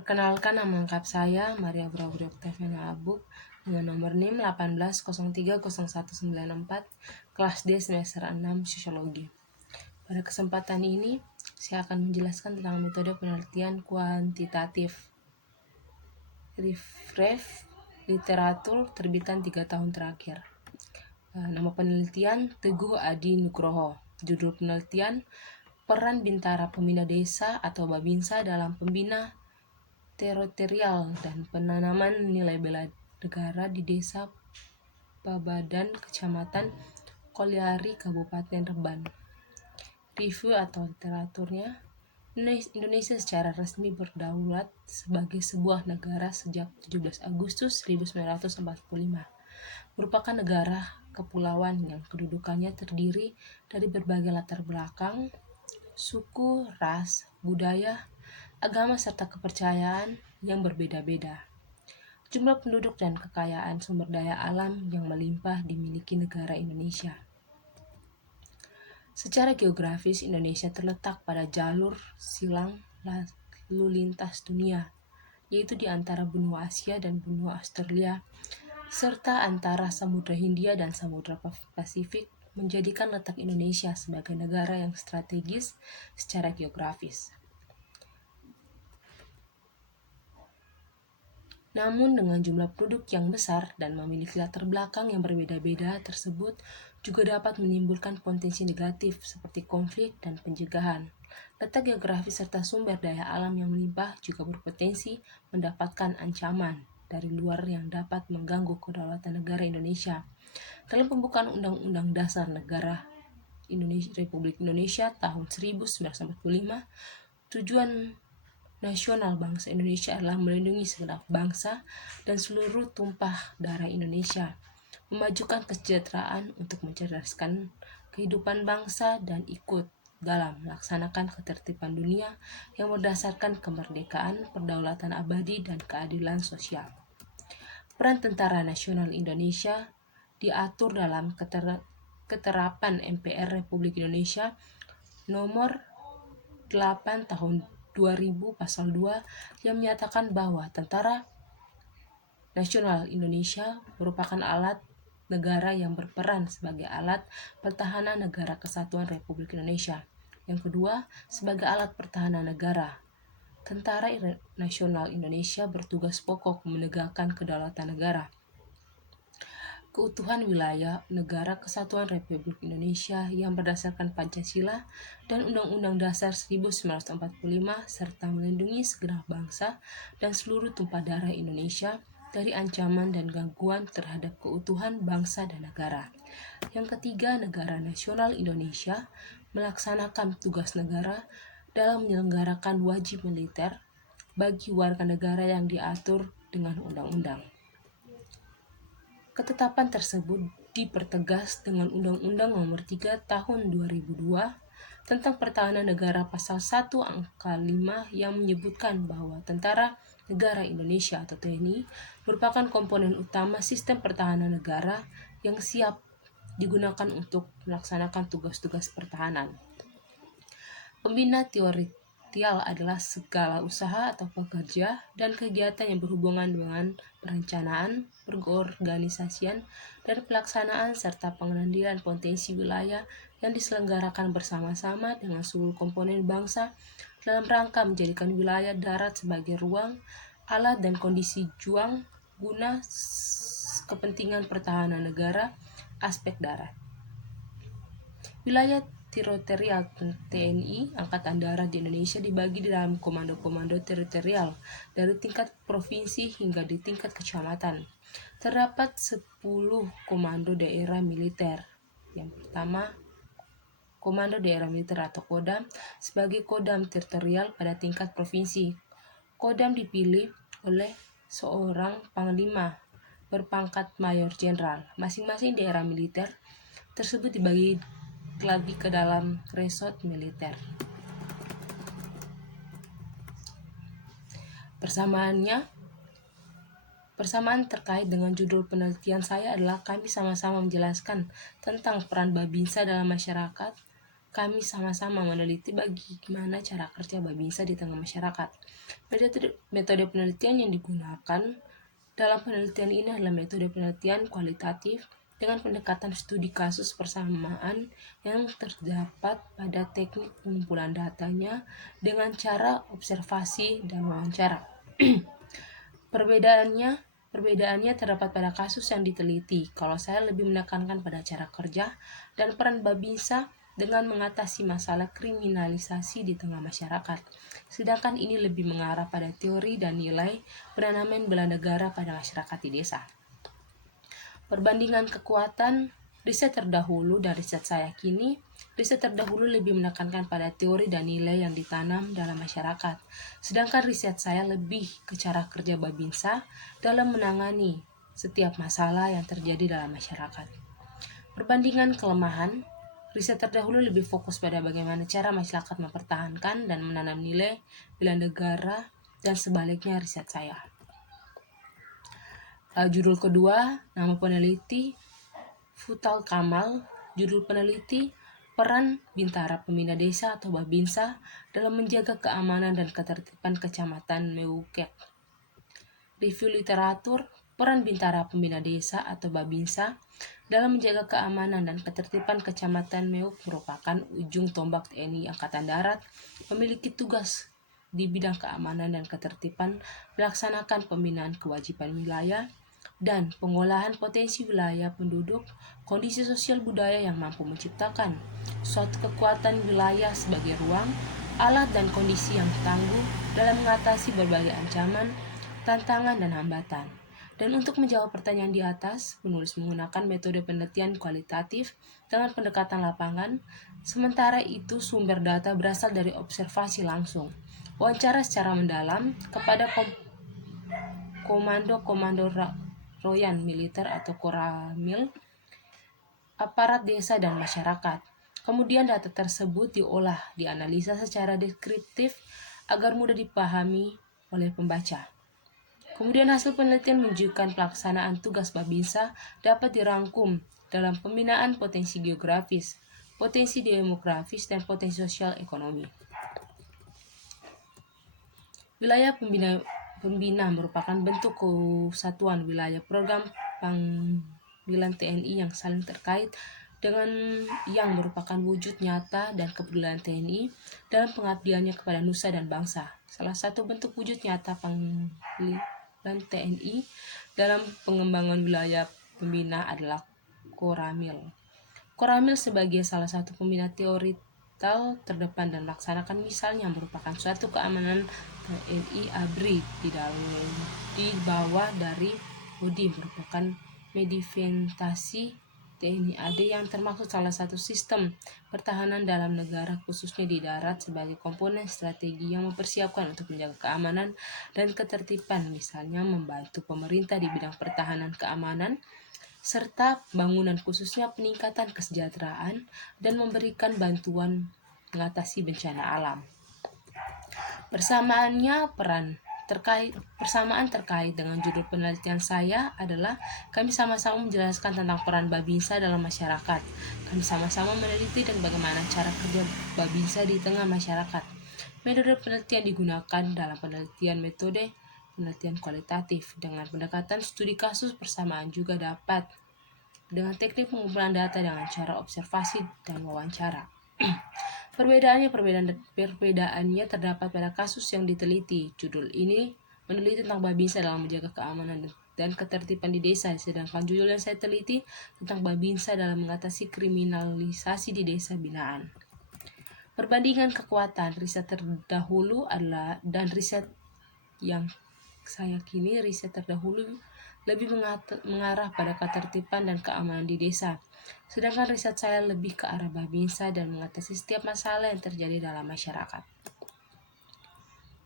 Perkenalkan, nama lengkap saya Maria Brauri Oktaviana Abuk dengan nomor NIM 18030194, kelas D semester 6 Sosiologi. Pada kesempatan ini, saya akan menjelaskan tentang metode penelitian kuantitatif. Ref literatur terbitan 3 tahun terakhir. Nama penelitian Teguh Adi Nugroho. Judul penelitian Peran Bintara Pembina Desa atau Babinsa dalam Pembina Teritorial dan Penanaman Nilai Bela Negara di Desa Babadan, Kecamatan Koliari, Kabupaten Rembang. Review atau literaturnya, Indonesia secara resmi berdaulat sebagai sebuah negara sejak 17 Agustus 1945. Merupakan negara kepulauan yang kedudukannya terdiri dari berbagai latar belakang, suku, ras, budaya, agama, serta kepercayaan yang berbeda-beda. Jumlah penduduk dan kekayaan sumber daya alam yang melimpah dimiliki negara Indonesia. Secara geografis, Indonesia terletak pada jalur silang lalu lintas dunia, yaitu di antara benua Asia dan benua Australia, serta antara Samudra Hindia dan Samudra Pasifik, menjadikan letak Indonesia sebagai negara yang strategis secara geografis. Namun dengan jumlah penduduk yang besar dan memiliki latar belakang yang berbeda-beda tersebut juga dapat menimbulkan potensi negatif seperti konflik dan pencegahan. Letak geografis serta sumber daya alam yang melimpah juga berpotensi mendapatkan ancaman dari luar yang dapat mengganggu kedaulatan negara Indonesia. Dalam pembukaan Undang-Undang Dasar Negara Republik Indonesia tahun 1945, tujuan nasional bangsa Indonesia adalah melindungi segenap bangsa dan seluruh tumpah darah Indonesia, memajukan kesejahteraan untuk mencerdaskan kehidupan bangsa dan ikut dalam melaksanakan ketertiban dunia yang berdasarkan kemerdekaan, perdaulatan abadi, dan keadilan sosial. Peran Tentara Nasional Indonesia diatur dalam keterapan MPR Republik Indonesia nomor 8 tahun 2000 pasal 2 yang menyatakan bahwa Tentara Nasional Indonesia merupakan alat negara yang berperan sebagai alat pertahanan negara kesatuan Republik Indonesia. Yang kedua, sebagai alat pertahanan negara. Tentara Nasional Indonesia bertugas pokok menegakkan kedaulatan negara, keutuhan wilayah negara kesatuan Republik Indonesia yang berdasarkan Pancasila dan Undang-Undang Dasar 1945 serta melindungi segenap bangsa dan seluruh tumpah darah Indonesia dari ancaman dan gangguan terhadap keutuhan bangsa dan negara. Yang ketiga, negara nasional Indonesia melaksanakan tugas negara dalam menyelenggarakan wajib militer bagi warga negara yang diatur dengan undang-undang. Ketetapan tersebut dipertegas dengan Undang-Undang Nomor 3 Tahun 2002 tentang Pertahanan Negara Pasal 1 Angka 5 yang menyebutkan bahwa Tentara Negara Indonesia atau TNI merupakan komponen utama sistem pertahanan negara yang siap digunakan untuk melaksanakan tugas-tugas pertahanan. Pembina teritorial adalah segala usaha atau pekerja dan kegiatan yang berhubungan dengan perencanaan, perorganisasian, dan pelaksanaan serta pengendalian potensi wilayah yang diselenggarakan bersama-sama dengan seluruh komponen bangsa dalam rangka menjadikan wilayah darat sebagai ruang, alat, dan kondisi juang guna kepentingan pertahanan negara aspek darat. Wilayah teritorial TNI Angkatan Darat di Indonesia dibagi dalam komando-komando teritorial dari tingkat provinsi hingga di tingkat kecamatan. Terdapat 10 komando daerah militer. Yang pertama, Komando Daerah Militer atau Kodam sebagai kodam teritorial pada tingkat provinsi. Kodam dipilih oleh seorang panglima berpangkat mayor jenderal. Masing-masing daerah militer tersebut dibagi lagi ke dalam resort militer. Persamaan terkait dengan judul penelitian saya adalah kami sama-sama menjelaskan tentang peran Babinsa dalam masyarakat kami sama-sama meneliti bagaimana cara kerja Babinsa di tengah masyarakat. Metode penelitian yang digunakan dalam penelitian ini adalah metode penelitian kualitatif dengan pendekatan studi kasus persamaan yang terdapat pada teknik pengumpulan datanya dengan cara observasi dan wawancara. Perbedaannya terdapat pada kasus yang diteliti. Kalau saya lebih menekankan pada cara kerja dan peran Babinsa dengan mengatasi masalah kriminalisasi di tengah masyarakat. Sedangkan ini lebih mengarah pada teori dan nilai penanaman bela negara pada masyarakat di desa. Perbandingan kekuatan riset terdahulu dan riset saya kini, riset terdahulu lebih menekankan pada teori dan nilai yang ditanam dalam masyarakat. Sedangkan riset saya lebih ke cara kerja Babinsa dalam menangani setiap masalah yang terjadi dalam masyarakat. Perbandingan kelemahan, riset terdahulu lebih fokus pada bagaimana cara masyarakat mempertahankan dan menanam nilai bela negara dan sebaliknya riset saya. Judul kedua, nama peneliti Futal Kamal. Judul peneliti peran Bintara Pembina Desa atau Babinsa dalam menjaga keamanan dan ketertiban Kecamatan Meuket. Review literatur peran Bintara Pembina Desa atau Babinsa dalam menjaga keamanan dan ketertiban Kecamatan Meuk merupakan ujung tombak TNI Angkatan Darat memiliki tugas di bidang keamanan dan ketertiban, melaksanakan pembinaan kewajiban wilayah dan pengolahan potensi wilayah penduduk, kondisi sosial budaya yang mampu menciptakan suatu kekuatan wilayah sebagai ruang, alat dan kondisi yang tangguh dalam mengatasi berbagai ancaman, tantangan dan hambatan. Dan untuk menjawab pertanyaan di atas, penulis menggunakan metode penelitian kualitatif dengan pendekatan lapangan, sementara itu sumber data berasal dari observasi langsung, wawancara secara mendalam kepada komando Royan Militer atau Koramil, aparat desa dan masyarakat. Kemudian data tersebut diolah, dianalisa secara deskriptif agar mudah dipahami oleh pembaca. Kemudian hasil penelitian menunjukkan pelaksanaan tugas Babinsa dapat dirangkum dalam pembinaan potensi geografis, potensi demografis, dan potensi sosial ekonomi. Wilayah pembina merupakan bentuk kesatuan wilayah program panggilan TNI yang saling terkait dengan yang merupakan wujud nyata dan kepedulian TNI dalam pengabdiannya kepada nusa dan bangsa. Salah satu bentuk wujud nyata panggilan TNI dalam pengembangan wilayah pembina adalah Koramil. Koramil sebagai salah satu pembina teorital terdepan dan melaksanakan misalnya merupakan suatu keamanan TNI ABRI di bawah dari UDI merupakan mediventasi TNI AD yang termasuk salah satu sistem pertahanan dalam negara khususnya di darat sebagai komponen strategi yang mempersiapkan untuk menjaga keamanan dan ketertiban, misalnya membantu pemerintah di bidang pertahanan keamanan serta bangunan khususnya peningkatan kesejahteraan dan memberikan bantuan mengatasi bencana alam. Persamaan terkait dengan judul penelitian saya adalah kami sama-sama menjelaskan tentang peran Babinsa dalam masyarakat. Kami sama-sama meneliti dan bagaimana cara kerja Babinsa di tengah masyarakat. Metode penelitian digunakan dalam metode penelitian kualitatif dengan pendekatan studi kasus persamaan juga dapat dengan teknik pengumpulan data dengan cara observasi dan wawancara. Perbedaannya terdapat pada kasus yang diteliti. Judul ini meneliti tentang Babinsa dalam menjaga keamanan dan ketertiban di desa, sedangkan judul yang saya teliti tentang Babinsa dalam mengatasi kriminalisasi di desa binaan. Perbandingan kekuatan riset terdahulu dan riset yang saya kini, riset terdahulu lebih mengarah pada ketertiban dan keamanan di desa, sedangkan riset saya lebih ke arah Babinsa dan mengatasi setiap masalah yang terjadi dalam masyarakat.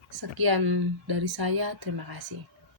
Sekian dari saya, terima kasih.